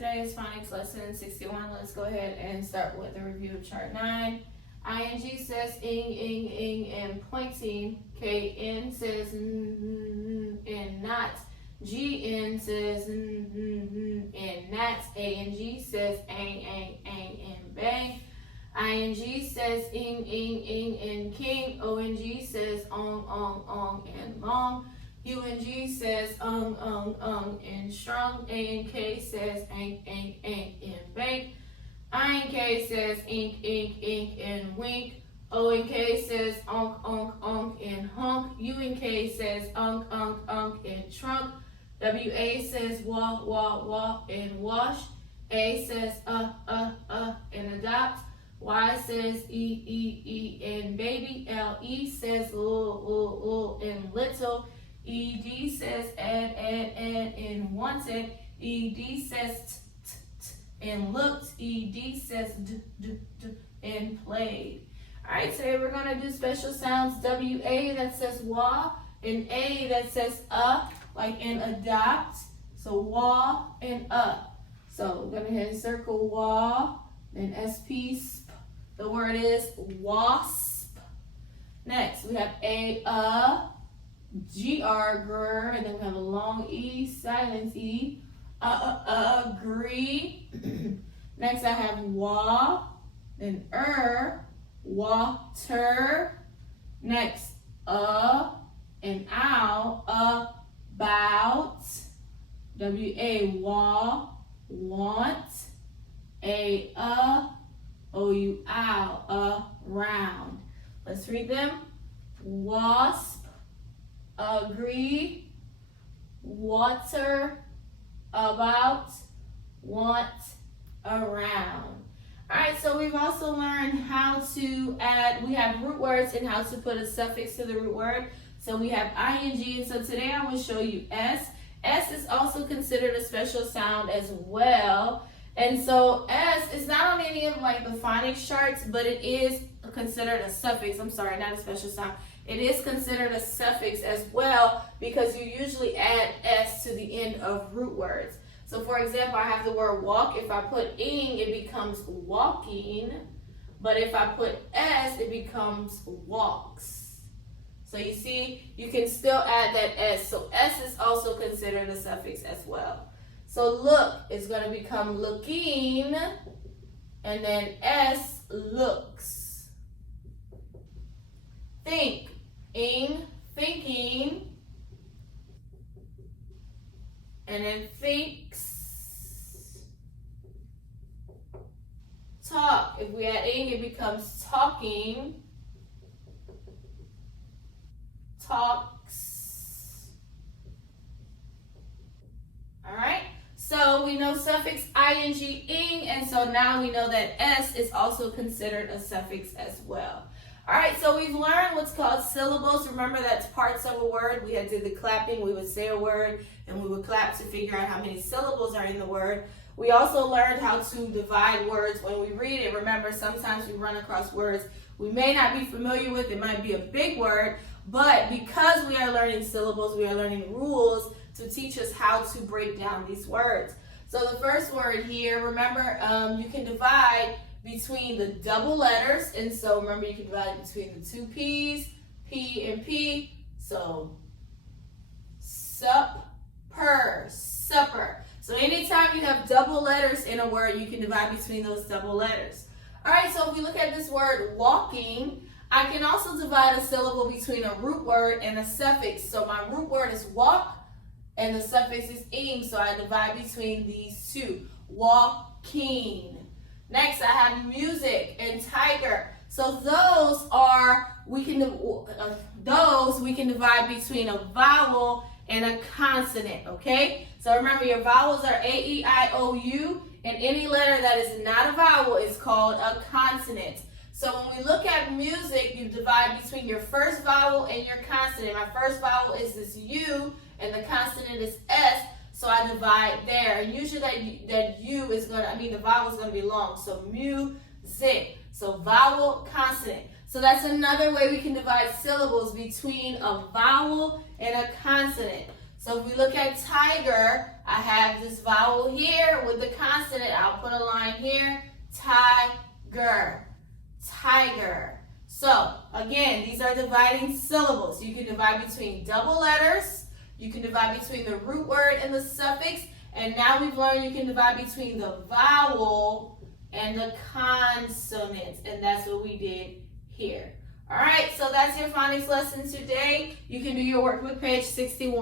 Today is Phonics Lesson 61. Let's go ahead and start with a review of chart 9. ING says ing, and pointing. KN says and not. GN says and not. ANG says ang, and bang. ING says ing, and king. ONG says ong, and long. UNG says and strong. ANK says ang, and bank. INK says ink, and wink. ONK says onk, and honk. UNK says unk, and trunk. WA says wah, and wash. A says and adopt. Y says e, and baby. LE says and little. ED says add, and wanted. ED says and looked. ED says and played. Alright, today we're going to do special sounds. WA that says wah, and A that says like in adopt. So wah and So we're going to hit circle wah, then SP, sp. The word is wasp. Next, we have GR, grr, and then we have a long E, silent E, agree. Next I have wa, then water. Next, and ow, about. WA, want. OU, ow, around. Let's read them. Wasp, agree, water, about, want, around. Alright, so we've also learned how to add, we have root words and how to put a suffix to the root word. So we have ing, and so today I will show you s. S is also considered a special sound as well. And so S is not on any of like the phonics charts, but it is considered a suffix. I'm sorry, not a special sound. It is considered a suffix as well because you usually add S to the end of root words. So for example, I have the word walk. If I put ing, it becomes walking. But if I put S, it becomes walks. So you see, you can still add that S. So S is also considered a suffix as well. So look is going to become looking, and then S, looks. Think, ing, thinking, and then thinks. Talk, if we add ing, it becomes talking. Talks. All right. So we know suffix ing, ing, and so now we know that S is also considered a suffix as well. Alright, so we've learned what's called syllables. Remember, that's parts of a word. We had did the clapping. We would say a word, and we would clap to figure out how many syllables are in the word. We also learned how to divide words when we read it. Remember, sometimes we run across words we may not be familiar with. It might be a big word, but because we are learning syllables, we are learning rules to teach us how to break down these words. So the first word here, remember, you can divide between the double letters, and so remember you can divide between the two P's, P and P. So supper. So anytime you have double letters in a word, you can divide between those double letters. All right, so if we look at this word walking, I can also divide a syllable between a root word and a suffix. So my root word is walk, and the suffix is ing, so I divide between these two. Walking. Next, I have music and tiger. So those we can divide between a vowel and a consonant, okay? So remember, your vowels are A, E, I, O, U, and any letter that is not a vowel is called a consonant. So when we look at music, you divide between your first vowel and your consonant. My first vowel is this U, and the consonant is S, so I divide there. And usually that U is going to, the vowel is going to be long. So music. So vowel, consonant. So that's another way we can divide syllables between a vowel and a consonant. So if we look at tiger, I have this vowel here with the consonant. I'll put a line here. Tiger. Tiger. So, again, these are dividing syllables. You can divide between double letters. You can divide between the root word and the suffix. And now we've learned you can divide between the vowel and the consonant. And that's what we did here. All right, so that's your phonics lesson today. You can do your work with page 61.